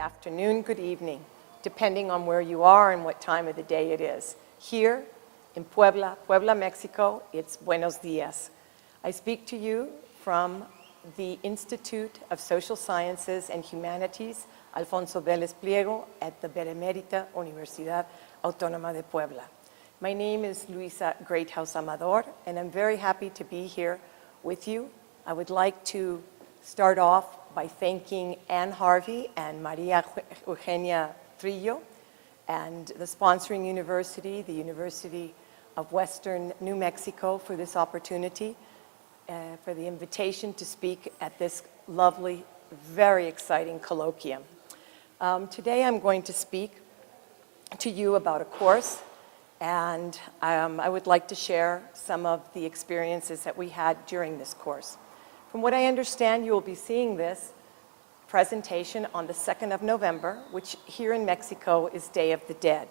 afternoon, good evening, depending on where you are and what time of the day it is. Here in Puebla, Mexico, it's buenos dias. I speak to you from the Institute of Social Sciences and Humanities, Alfonso Vélez Pliego, at the Benemérita Universidad Autónoma de Puebla. My name is Luisa Greathouse Amador, and I'm very happy to be here with you. I would like to start off by thanking Anne Harvey and Maria Eugenia Trillo and the sponsoring university, the University of Western New Mexico, for this opportunity, for the invitation to speak at this lovely, very exciting colloquium. Today I'm going to speak to you about a course, and I would like to share some of the experiences that we had during this course. From what I understand, you will be seeing this presentation on the 2nd of November, which here in Mexico is Day of the Dead.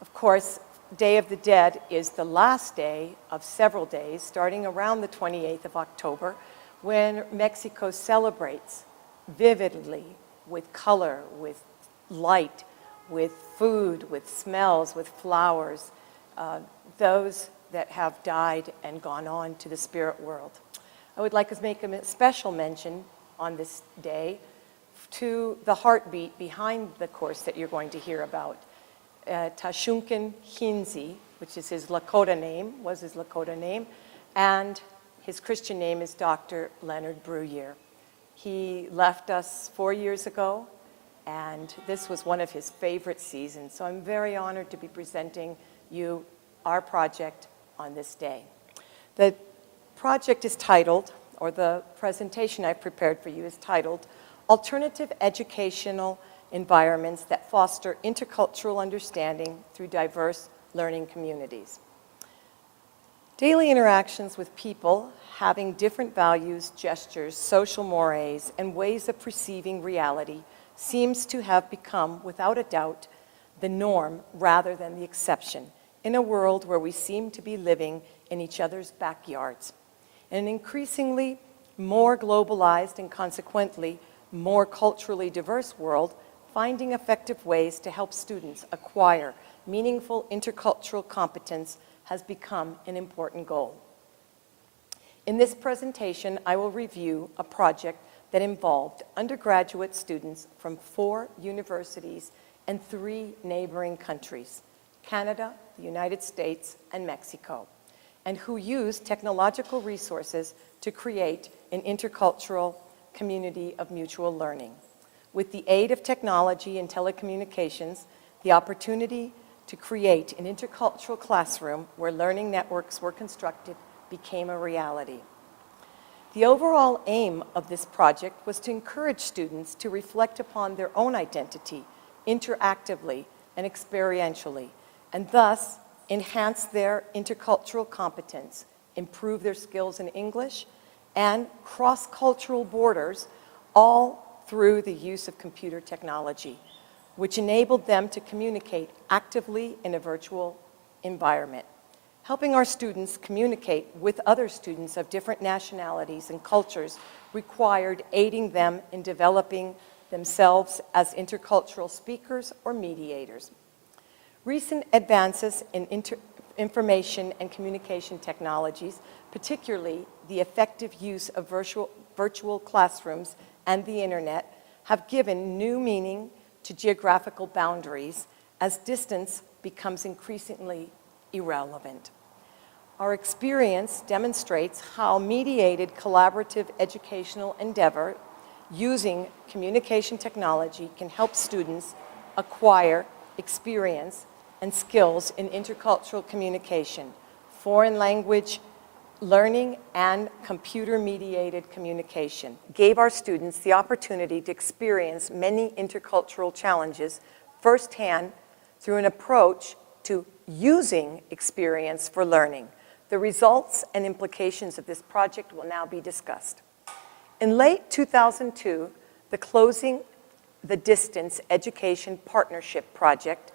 Of course, Day of the Dead is the last day of several days, starting around the 28th of October, when Mexico celebrates vividly with color, with light, with food, with smells, with flowers, those that have died and gone on to the spirit world. I would like to make a special mention on this day to the heartbeat behind the course that you're going to hear about. Tashunken Hinzi, which is his Lakota name, was his Lakota name, and his Christian name is Dr. Leonard Bruyere. He left us 4 years ago, and this was one of his favorite seasons, so I'm very honored to be presenting you our project on this day. The project is titled, or the presentation I've prepared for you is titled, Alternative Educational Environments that Foster Intercultural Understanding Through Diverse Learning Communities. Daily interactions with people having different values, gestures, social mores, and ways of perceiving reality seems to have become, without a doubt, the norm rather than the exception in a world where we seem to be living in each other's backyards. In an increasingly more globalized and consequently more culturally diverse world, finding effective ways to help students acquire meaningful intercultural competence has become an important goal. In this presentation, I will review a project that involved undergraduate students from 4 universities and 3 neighboring countries, Canada, the United States, and Mexico, and who used technological resources to create an intercultural community of mutual learning. With the aid of technology and telecommunications, the opportunity to create an intercultural classroom where learning networks were constructed became a reality. The overall aim of this project was to encourage students to reflect upon their own identity interactively and experientially, and thus enhance their intercultural competence, improve their skills in English, and cross-cultural borders, all through the use of computer technology, which enabled them to communicate actively in a virtual environment. Helping our students communicate with other students of different nationalities and cultures required aiding them in developing themselves as intercultural speakers or mediators. Recent advances in information and communication technologies, particularly the effective use of virtual classrooms and the internet, have given new meaning to geographical boundaries as distance becomes increasingly irrelevant. Our experience demonstrates how mediated collaborative educational endeavor using communication technology can help students acquire experience and skills in intercultural communication, foreign language learning, and computer-mediated communication. Gave our students the opportunity to experience many intercultural challenges firsthand through an approach to using experience for learning. The results and implications of this project will now be discussed. In late 2002, the Closing the Distance Education Partnership Project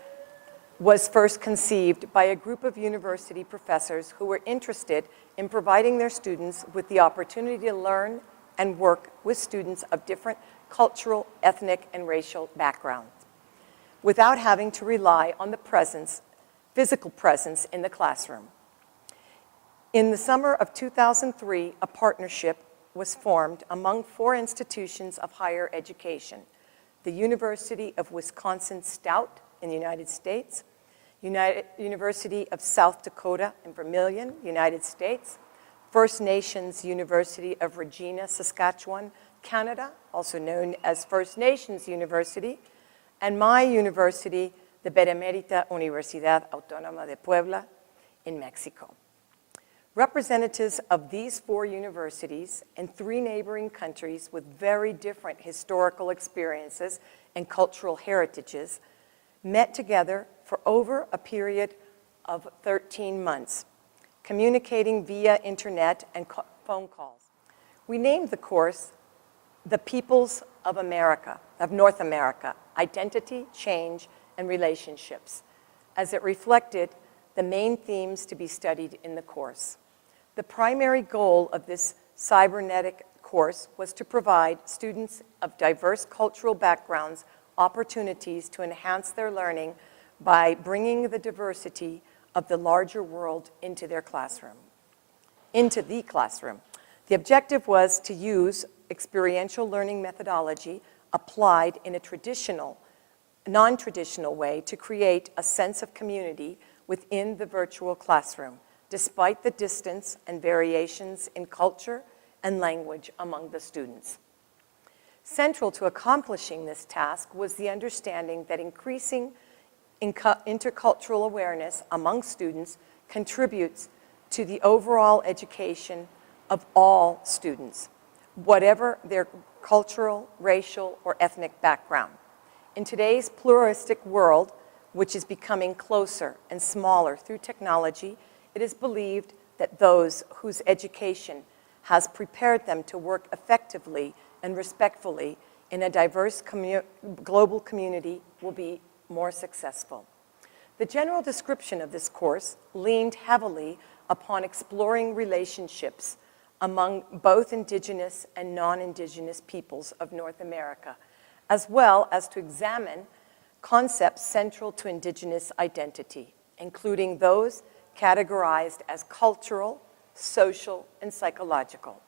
was first conceived by a group of university professors who were interested in providing their students with the opportunity to learn and work with students of different cultural, ethnic, and racial backgrounds, without having to rely on the presence, physical presence in the classroom. In the summer of 2003, a partnership was formed among 4 institutions of higher education: the University of Wisconsin-Stout in the United States, University of South Dakota in Vermilion, United States, First Nations University of Regina, Saskatchewan, Canada, also known as First Nations University, and my university, the Benemérita Universidad Autónoma de Puebla in Mexico. Representatives of these 4 universities and 3 neighboring countries with very different historical experiences and cultural heritages met together for over a period of 13 months, communicating via internet and phone calls. We named the course The Peoples of America, of North America, Identity, Change, and Relationships, as it reflected the main themes to be studied in the course. The primary goal of this cybernetic course was to provide students of diverse cultural backgrounds opportunities to enhance their learning by bringing the diversity of the larger world into their classroom, into the classroom. The objective was to use experiential learning methodology applied in a traditional, non-traditional way to create a sense of community within the virtual classroom, despite the distance and variations in culture and language among the students. Central to accomplishing this task was the understanding that increasing intercultural awareness among students contributes to the overall education of all students, whatever their cultural, racial, or ethnic background. In today's pluralistic world, which is becoming closer and smaller through technology, it is believed that those whose education has prepared them to work effectively and respectfully in a diverse global community will be more successful. The general description of this course leaned heavily upon exploring relationships among both indigenous and non-indigenous peoples of North America, as well as to examine concepts central to indigenous identity, including those categorized as cultural, social, and psychological.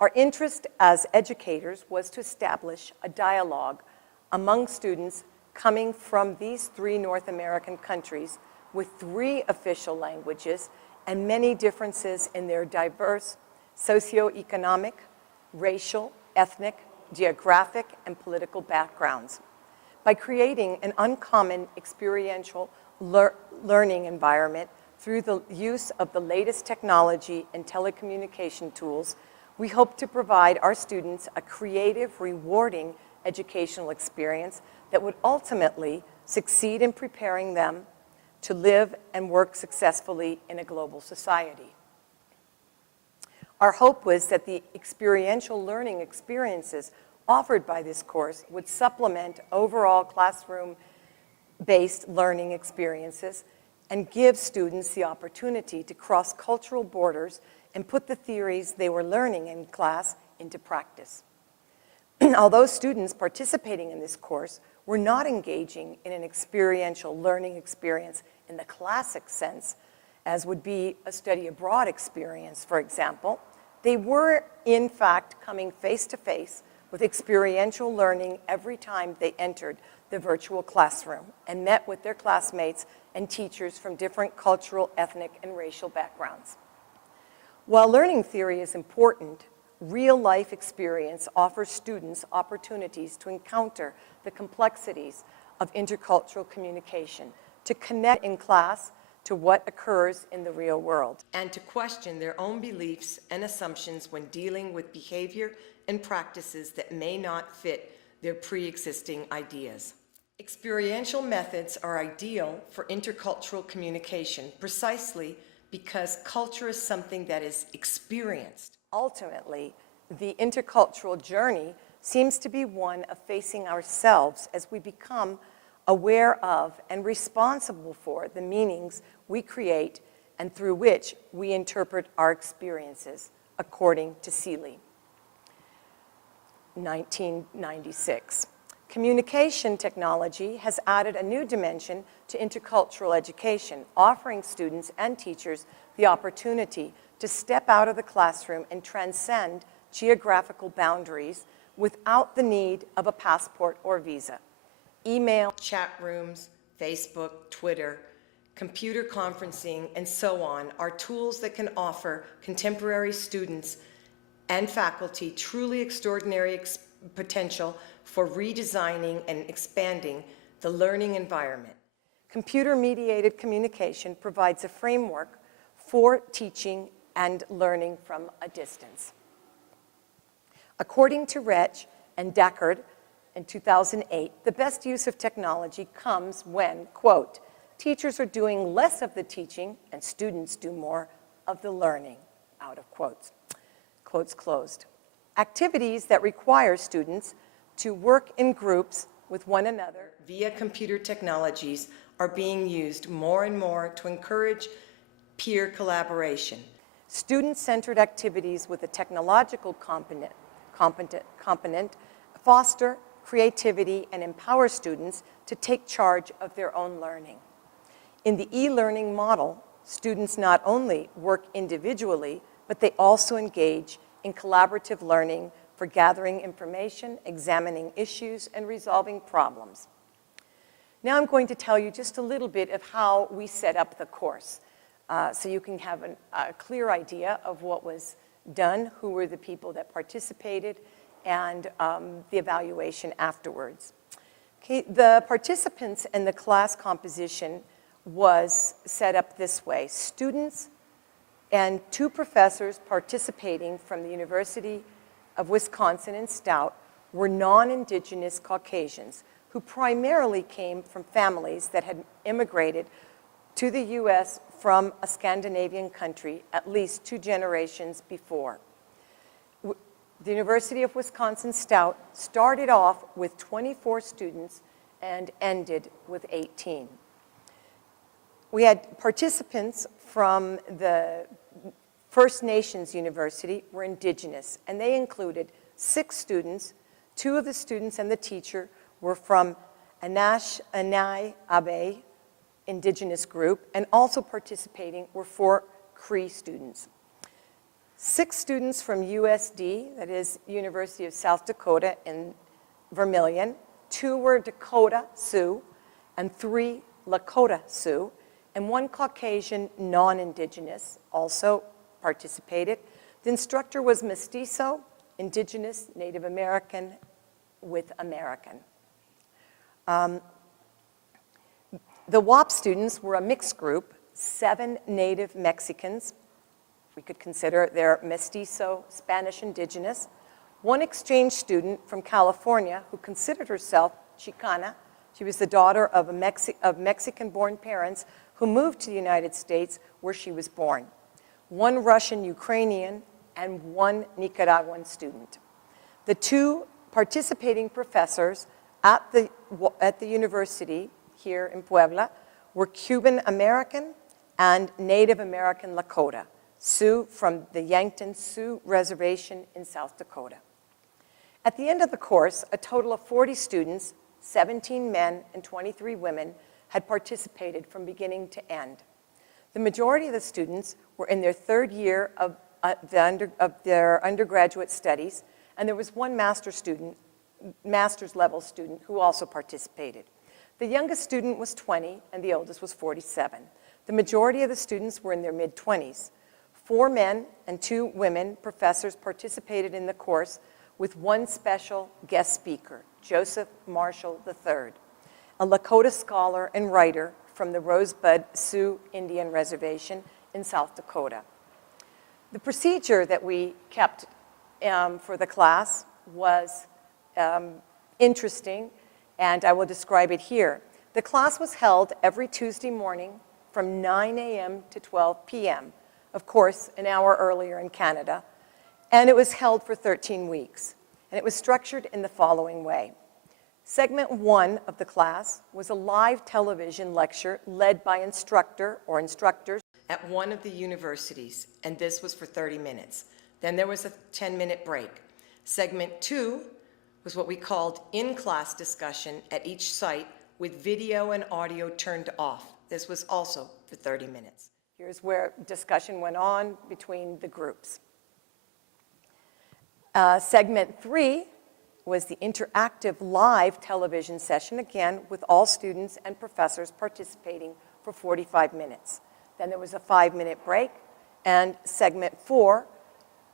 Our interest as educators was to establish a dialogue among students coming from these 3 North American countries with 3 official languages and many differences in their diverse socioeconomic, racial, ethnic, geographic, and political backgrounds. By creating an uncommon experiential learning environment through the use of the latest technology and telecommunication tools, we hope to provide our students a creative, rewarding educational experience that would ultimately succeed in preparing them to live and work successfully in a global society. Our hope was that the experiential learning experiences offered by this course would supplement overall classroom-based learning experiences and give students the opportunity to cross cultural borders and put the theories they were learning in class into practice. Although students participating in this course were not engaging in an experiential learning experience in the classic sense, as would be a study abroad experience, for example, they were in fact coming face to face with experiential learning every time they entered the virtual classroom and met with their classmates and teachers from different cultural, ethnic, and racial backgrounds. While learning theory is important, real-life experience offers students opportunities to encounter the complexities of intercultural communication, to connect in class to what occurs in the real world, and to question their own beliefs and assumptions when dealing with behavior and practices that may not fit their pre-existing ideas. Experiential methods are ideal for intercultural communication precisely because culture is something that is experienced. Ultimately, the intercultural journey seems to be one of facing ourselves as we become aware of and responsible for the meanings we create and through which we interpret our experiences, according to Seeley. 1996. Communication technology has added a new dimension to intercultural education, offering students and teachers the opportunity to step out of the classroom and transcend geographical boundaries without the need of a passport or visa. Email, chat rooms, Facebook, Twitter, computer conferencing, and so on are tools that can offer contemporary students and faculty truly extraordinary potential for redesigning and expanding the learning environment. Computer-mediated communication provides a framework for teaching and learning from a distance. According to Rech and Deckard in 2008, the best use of technology comes when, quote, teachers are doing less of the teaching and students do more of the learning, out of quotes. Quotes closed. Activities that require students to work in groups with one another via computer technologies are being used more and more to encourage peer collaboration. Student-centered activities with a technological component foster creativity and empower students to take charge of their own learning. In the e-learning model, students not only work individually, but they also engage in collaborative learning for gathering information, examining issues, and resolving problems. Now I'm going to tell you just a little bit of how we set up the course, so you can have a clear idea of what was done, who were the people that participated, and the evaluation afterwards. Okay, the participants and the class composition was set up this way. Students and 2 professors participating from the University of Wisconsin in Stout were non-Indigenous Caucasians who primarily came from families that had immigrated to the U.S. from a Scandinavian country at least 2 generations before. The University of Wisconsin Stout started off with 24 students and ended with 18. We had participants from the First Nations University were Indigenous, and they included 6 students. 2 of the students and the teacher were from Anishinaabe Indigenous group, and also participating were 4 Cree students. 6 students from USD, that is University of South Dakota in Vermilion, 2 were Dakota Sioux, and 3 Lakota Sioux, and 1 Caucasian non-Indigenous also participated. The instructor was mestizo, Indigenous, Native American with American. The WAP students were a mixed group, 7 Native Mexicans, we could consider they're mestizo, Spanish Indigenous, 1 exchange student from California who considered herself Chicana. She was the daughter of Mexican-born parents who moved to the United States where she was born. 1 Russian-Ukrainian, and 1 Nicaraguan student. The 2 participating professors at the university here in Puebla were Cuban-American and Native American Lakota, Sioux from the Yankton Sioux Reservation in South Dakota. At the end of the course, a total of 40 students, 17 men and 23 women, had participated from beginning to end. The majority of the students were in their 3rd year of their undergraduate studies, and there was 1 master's level student who also participated. The youngest student was 20 and the oldest was 47. The majority of the students were in their mid-20s. 4 men and 2 women professors participated in the course with 1 special guest speaker, Joseph Marshall III, a Lakota scholar and writer from the Rosebud Sioux Indian Reservation in South Dakota. The procedure that we kept for the class was interesting, and I will describe it here. The class was held every Tuesday morning from 9 a.m. to 12 p.m., of course, an hour earlier in Canada, and it was held for 13 weeks. And it was structured in the following way. Segment 1 of the class was a live television lecture led by instructor or instructors at one of the universities, and this was for 30 minutes. Then there was a 10-minute break. Segment 2 was what we called in-class discussion at each site with video and audio turned off. This was also for 30 minutes. Here's where discussion went on between the groups. Segment 3 was the interactive live television session, again, with all students and professors participating for 45 minutes. Then there was a 5-minute break, and segment 4,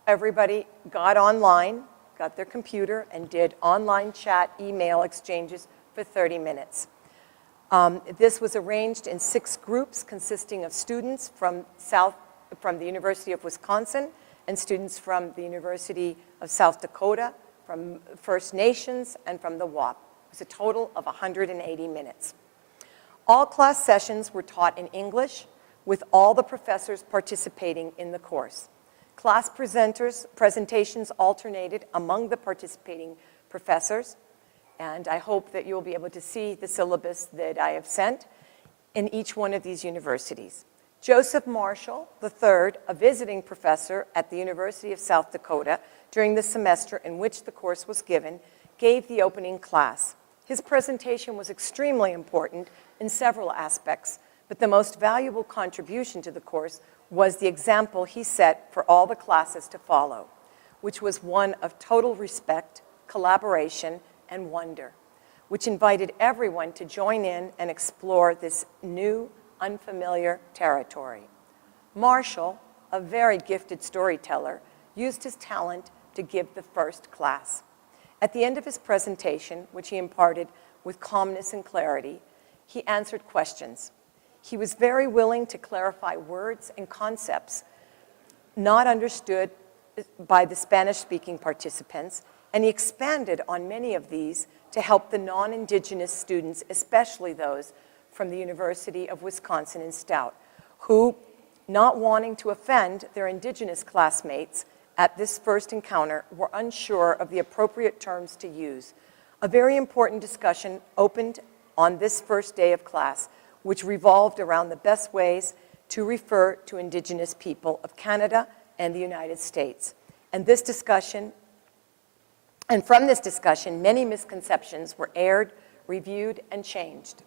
everybody got online, got their computer, and did online chat, email exchanges for 30 minutes. This was arranged in 6 groups consisting of students from the University of Wisconsin and students from the University of South Dakota, from First Nations, and from the WAP. It was a total of 180 minutes. All class sessions were taught in English, with all the professors participating in the course. Class presentations alternated among the participating professors, and I hope that you'll be able to see the syllabus that I have sent in each one of these universities. Joseph Marshall III, a visiting professor at the University of South Dakota during the semester in which the course was given, gave the opening class. His presentation was extremely important in several aspects, but the most valuable contribution to the course was the example he set for all the classes to follow, which was one of total respect, collaboration, and wonder, which invited everyone to join in and explore this new, unfamiliar territory. Marshall, a very gifted storyteller, used his talent to give the first class. At the end of his presentation, which he imparted with calmness and clarity, he answered questions. He was very willing to clarify words and concepts not understood by the Spanish-speaking participants, and he expanded on many of these to help the non-Indigenous students, especially those from the University of Wisconsin in Stout, who, not wanting to offend their Indigenous classmates at this first encounter, were unsure of the appropriate terms to use. A very important discussion opened on this first day of class, which revolved around the best ways to refer to Indigenous people of Canada and the United States. And from this discussion, many misconceptions were aired, reviewed, and changed.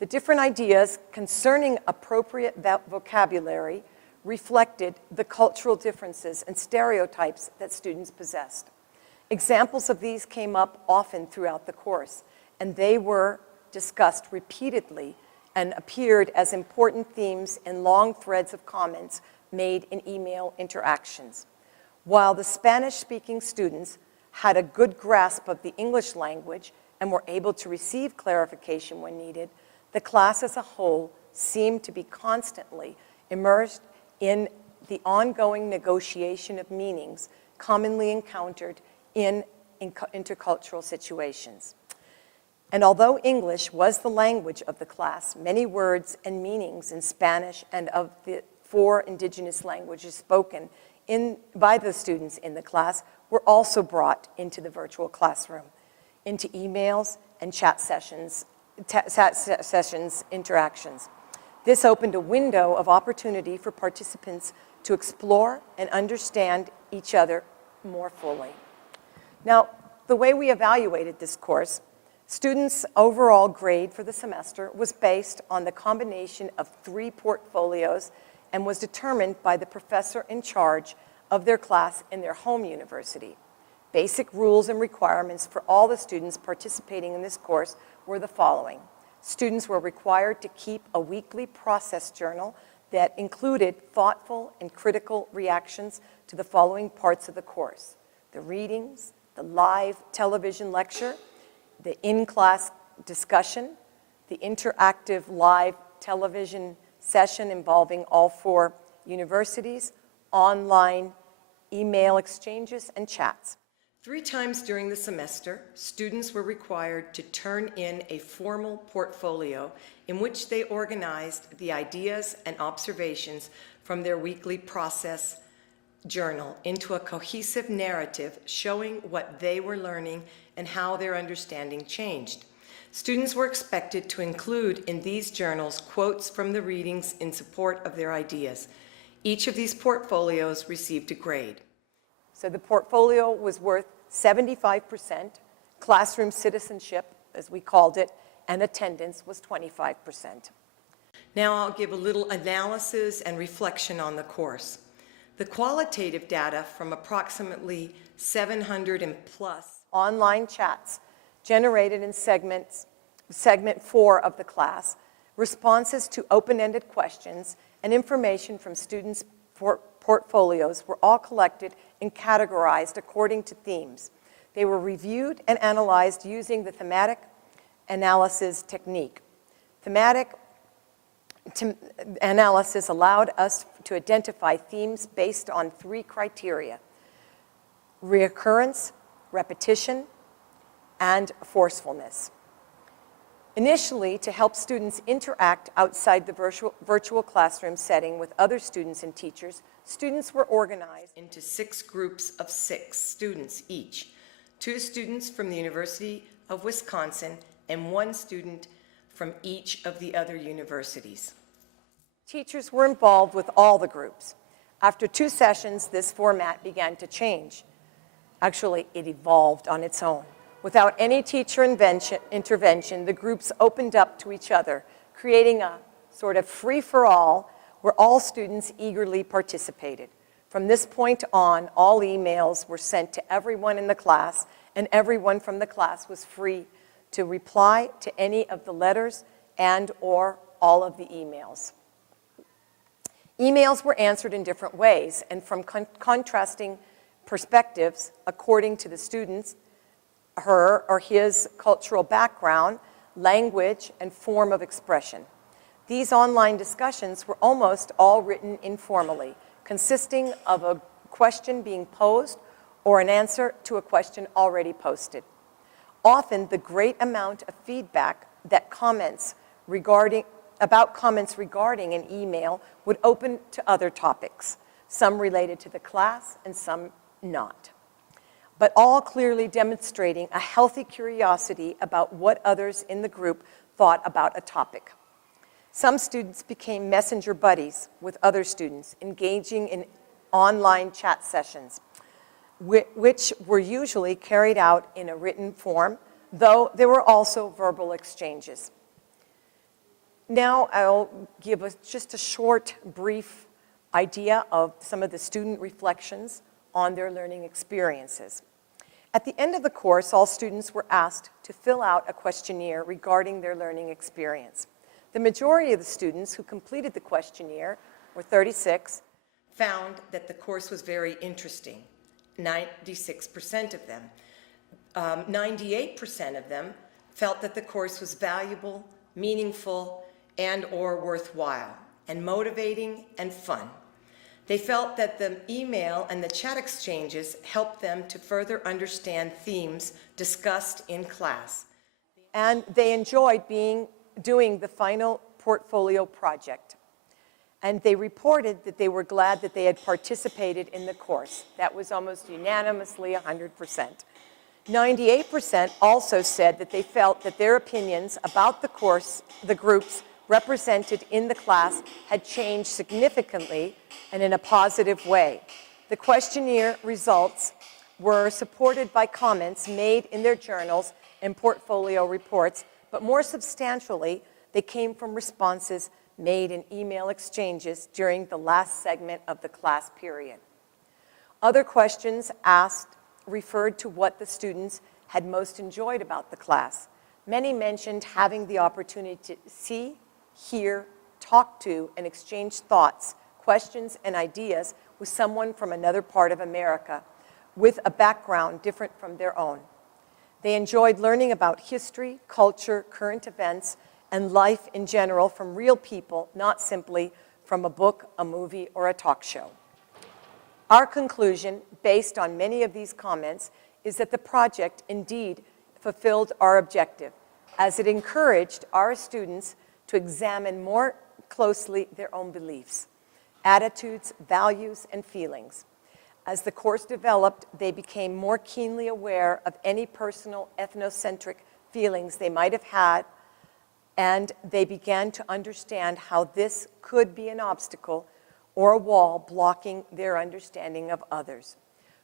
The different ideas concerning appropriate vocabulary reflected the cultural differences and stereotypes that students possessed. Examples of these came up often throughout the course, and they were discussed repeatedly and appeared as important themes in long threads of comments made in email interactions. While the Spanish-speaking students had a good grasp of the English language and were able to receive clarification when needed, the class as a whole seemed to be constantly immersed in the ongoing negotiation of meanings commonly encountered in intercultural situations. And although English was the language of the class, many words and meanings in Spanish and of the 4 Indigenous languages spoken by the students in the class were also brought into the virtual classroom, into emails and chat sessions, interactions. This opened a window of opportunity for participants to explore and understand each other more fully. Now, the way we evaluated this course, students' overall grade for the semester was based on the combination of 3 portfolios and was determined by the professor in charge of their class in their home university. Basic rules and requirements for all the students participating in this course were the following. Students were required to keep a weekly process journal that included thoughtful and critical reactions to the following parts of the course: the readings, the live television lecture, the in-class discussion, the interactive live television session involving all 4 universities, online email exchanges, and chats. 3 times during the semester, students were required to turn in a formal portfolio in which they organized the ideas and observations from their weekly process journal into a cohesive narrative showing what they were learning and how their understanding changed. Students were expected to include in these journals quotes from the readings in support of their ideas. Each of these portfolios received a grade. So the portfolio was worth 75%, Classroom citizenship, as we called it, and attendance was 25%. Now I'll give a little analysis and reflection on the course. The qualitative data from approximately 700 and plus online chats generated in segment 4 of the class, responses to open-ended questions, and information from students' portfolios were all collected and categorized according to themes. They were reviewed and analyzed using the thematic analysis technique. Thematic analysis allowed us to identify themes based on 3 criteria: reoccurrence, repetition, and forcefulness. Initially, to help students interact outside the virtual classroom setting with other students and teachers, students were organized into 6 groups of 6 students each. 2 students from the University of Wisconsin and 1 student from each of the other universities. Teachers were involved with all the groups. After 2 sessions, this format began to change. Actually, it evolved on its own. Without any teacher intervention, the groups opened up to each other, creating a sort of free-for-all where all students eagerly participated. From this point on, all emails were sent to everyone in the class, and everyone from the class was free to reply to any of the letters and/or all of the emails. Emails were answered in different ways and from contrasting perspectives according to the student's, her or his cultural background, language, and form of expression. These online discussions were almost all written informally, consisting of a question being posed or an answer to a question already posted. Often, the great amount of feedback that comments regarding an email would open to other topics, some related to the class and some not, but all clearly demonstrating a healthy curiosity about what others in the group thought about a topic. Some students became messenger buddies with other students, engaging in online chat sessions, which were usually carried out in a written form, though there were also verbal exchanges. Now I'll give just a short, brief idea of some of the student reflections on their learning experiences. At the end of the course, all students were asked to fill out a questionnaire regarding their learning experience. The majority of the students who completed the questionnaire, or 36, found that the course was very interesting, 96% of them. 98% of them felt that the course was valuable, meaningful, and/or worthwhile, and motivating and fun. They felt that the email and the chat exchanges helped them to further understand themes discussed in class. And they enjoyed doing the final portfolio project. And they reported that they were glad that they had participated in the course. That was almost unanimously 100%. 98% also said that they felt that their opinions about the course, the groups represented in the class, had changed significantly and in a positive way. The questionnaire results were supported by comments made in their journals and portfolio reports, but more substantially, they came from responses made in email exchanges during the last segment of the class period. Other questions asked referred to what the students had most enjoyed about the class. Many mentioned having the opportunity to see, hear, talk to, and exchange thoughts, questions, and ideas with someone from another part of America with a background different from their own. They enjoyed learning about history, culture, current events, and life in general from real people, not simply from a book, a movie, or a talk show. Our conclusion, based on many of these comments, is that the project indeed fulfilled our objective, as it encouraged our students to examine more closely their own beliefs, attitudes, values, and feelings. As the course developed, they became more keenly aware of any personal ethnocentric feelings they might have had, and they began to understand how this could be an obstacle or a wall blocking their understanding of others.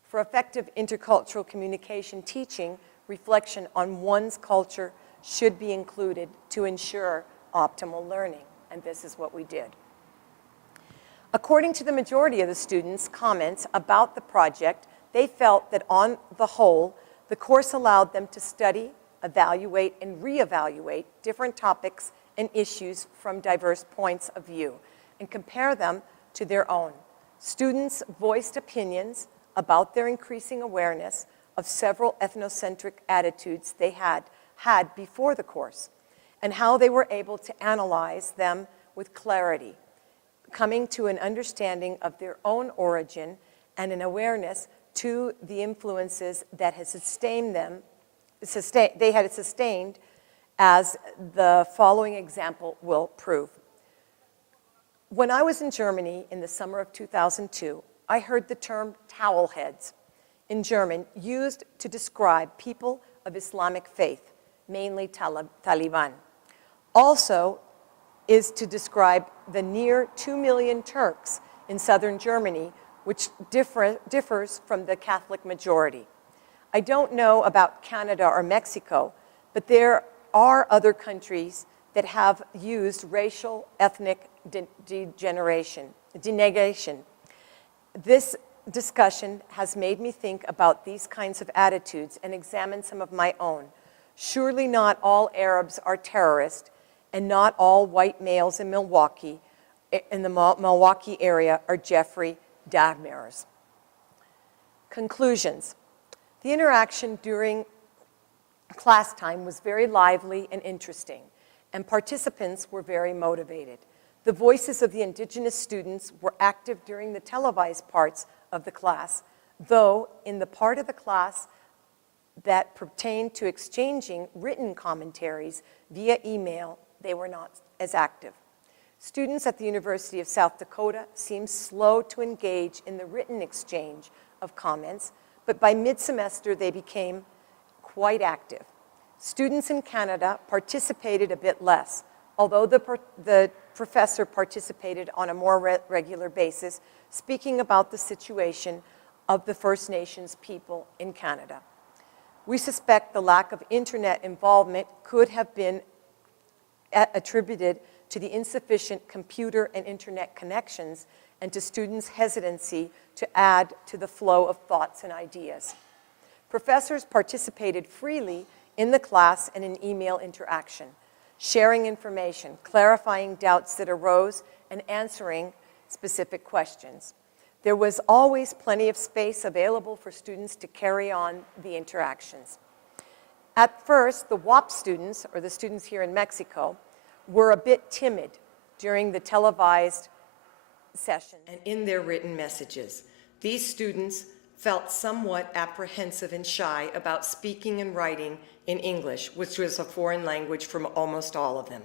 For effective intercultural communication teaching, reflection on one's culture should be included to ensure optimal learning, and this is what we did. According to the majority of the students' comments about the project, they felt that on the whole, the course allowed them to study, evaluate, and reevaluate different topics and issues from diverse points of view and compare them to their own. Students voiced opinions about their increasing awareness of several ethnocentric attitudes they had before the course and how they were able to analyze them with clarity, coming to an understanding of their own origin and an awareness to the influences that had they had sustained, as the following example will prove. When I was in Germany in the summer of 2002, I heard the term towel heads in German used to describe people of Islamic faith, mainly Taliban. Also is to describe the near 2 million Turks in southern Germany, which differs from the Catholic majority. I don't know about Canada or Mexico, but there are other countries that have used racial, ethnic denegation. This discussion has made me think about these kinds of attitudes and examine some of my own. Surely not all Arabs are terrorists, and not all white males in Milwaukee, in the Milwaukee area, are Jeffrey Dahmers. Conclusions. The interaction during class time was very lively and interesting, and participants were very motivated. The voices of the indigenous students were active during the televised parts of the class, though in the part of the class that pertained to exchanging written commentaries via email, they were not as active. Students at the University of South Dakota seemed slow to engage in the written exchange of comments, but by mid-semester they became quite active. Students in Canada participated a bit less, although the professor participated on a more regular basis, speaking about the situation of the First Nations people in Canada. We suspect the lack of internet involvement could have been attributed to the insufficient computer and internet connections and to students' hesitancy to add to the flow of thoughts and ideas. Professors participated freely in the class and in email interaction, sharing information, clarifying doubts that arose, and answering specific questions. There was always plenty of space available for students to carry on the interactions. At first, the WAP students, or the students here in Mexico, were a bit timid during the televised session and in their written messages. These students felt somewhat apprehensive and shy about speaking and writing in English, which was a foreign language for almost all of them.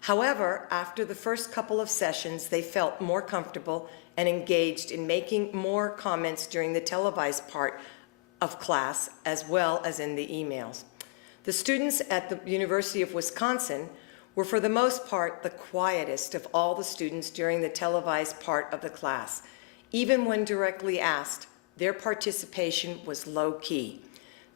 However, after the first couple of sessions, they felt more comfortable and engaged in making more comments during the televised part of class, as well as in the emails. The students at the University of Wisconsin were for the most part the quietest of all the students during the televised part of the class. Even when directly asked, their participation was low-key.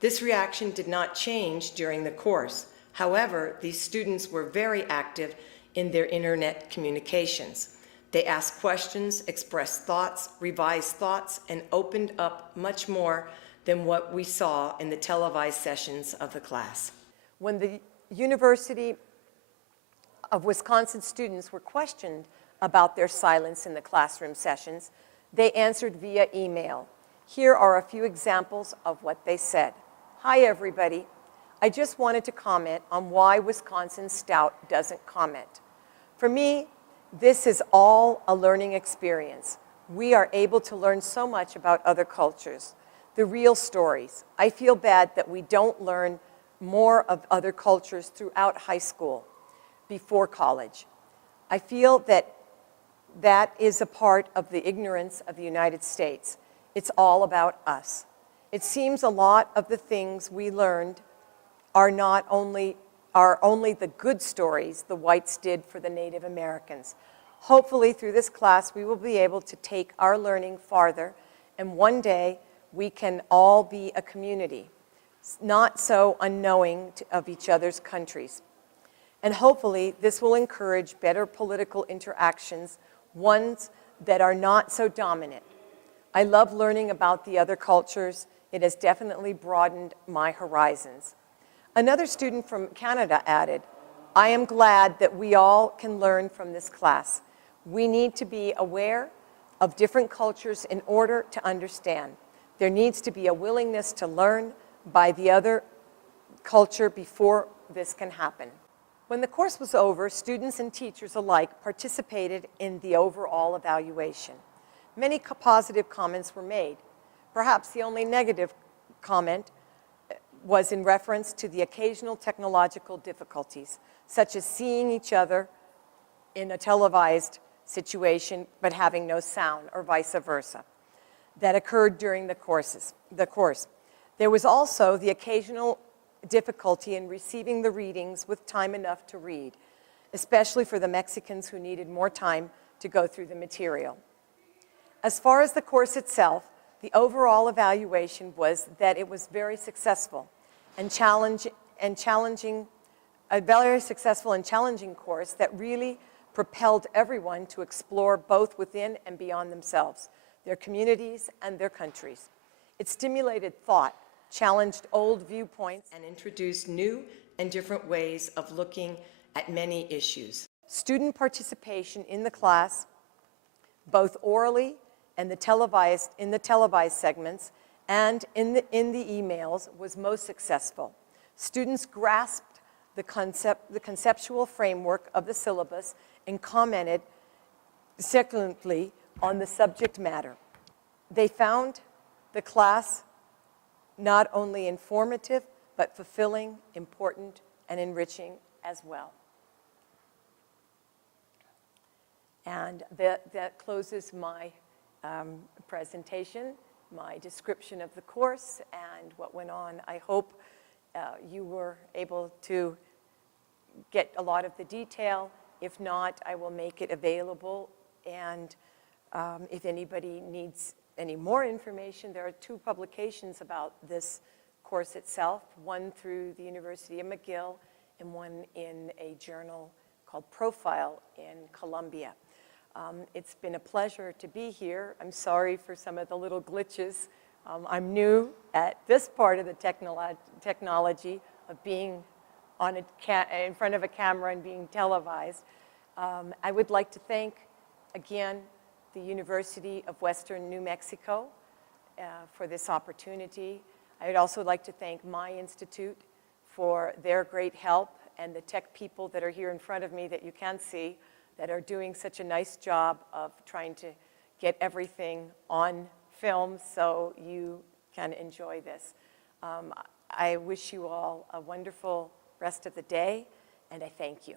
This reaction did not change during the course. However, these students were very active in their internet communications. They asked questions, expressed thoughts, revised thoughts, and opened up much more than what we saw in the televised sessions of the class. When the University of Wisconsin students were questioned about their silence in the classroom sessions, they answered via email. Here are a few examples of what they said. Hi, everybody. I just wanted to comment on why Wisconsin Stout doesn't comment. For me, this is all a learning experience. We are able to learn so much about other cultures, the real stories. I feel bad that we don't learn more of other cultures throughout high school, before college. I feel that that is a part of the ignorance of the United States. It's all about us. It seems a lot of the things we learned are only the good stories the whites did for the Native Americans. Hopefully, through this class, we will be able to take our learning farther, and one day we can all be a community. not so unknowing of each other's countries. And hopefully, this will encourage better political interactions, ones that are not so dominant. I love learning about the other cultures. It has definitely broadened my horizons. Another student from Canada added, I am glad that we all can learn from this class. We need to be aware of different cultures in order to understand. There needs to be a willingness to learn by the other culture before this can happen. When the course was over, students and teachers alike participated in the overall evaluation. Many positive comments were made. Perhaps the only negative comment was in reference to the occasional technological difficulties, such as seeing each other in a televised situation but having no sound, or vice versa, that occurred during the course. There was also the occasional difficulty in receiving the readings with time enough to read, especially for the Mexicans who needed more time to go through the material. As far as the course itself, the overall evaluation was that it was very successful and challenging, a very successful and challenging course that really propelled everyone to explore both within and beyond themselves, their communities and their countries. It stimulated thought, challenged old viewpoints, and introduced new and different ways of looking at many issues. Student participation in the class, both orally and in the televised segments and in the emails, was most successful. Students grasped the conceptual framework of the syllabus and commented succinctly on the subject matter. They found the class not only informative, but fulfilling, important, and enriching as well. And that closes my presentation, my description of the course and what went on. I hope you were able to get a lot of the detail. If not, I will make it available. And if anybody needs any more information, there are 2 publications about this course itself, one through the University of McGill and one in a journal called Profile in Columbia. It's been a pleasure to be here. I'm sorry for some of the little glitches. I'm new at this part of the technology of being on in front of a camera and being televised. I would like to thank, again, the University of Western New Mexico for this opportunity. I would also like to thank my institute for their great help, and the tech people that are here in front of me that you can see that are doing such a nice job of trying to get everything on film so you can enjoy this. I wish you all a wonderful rest of the day, and I thank you.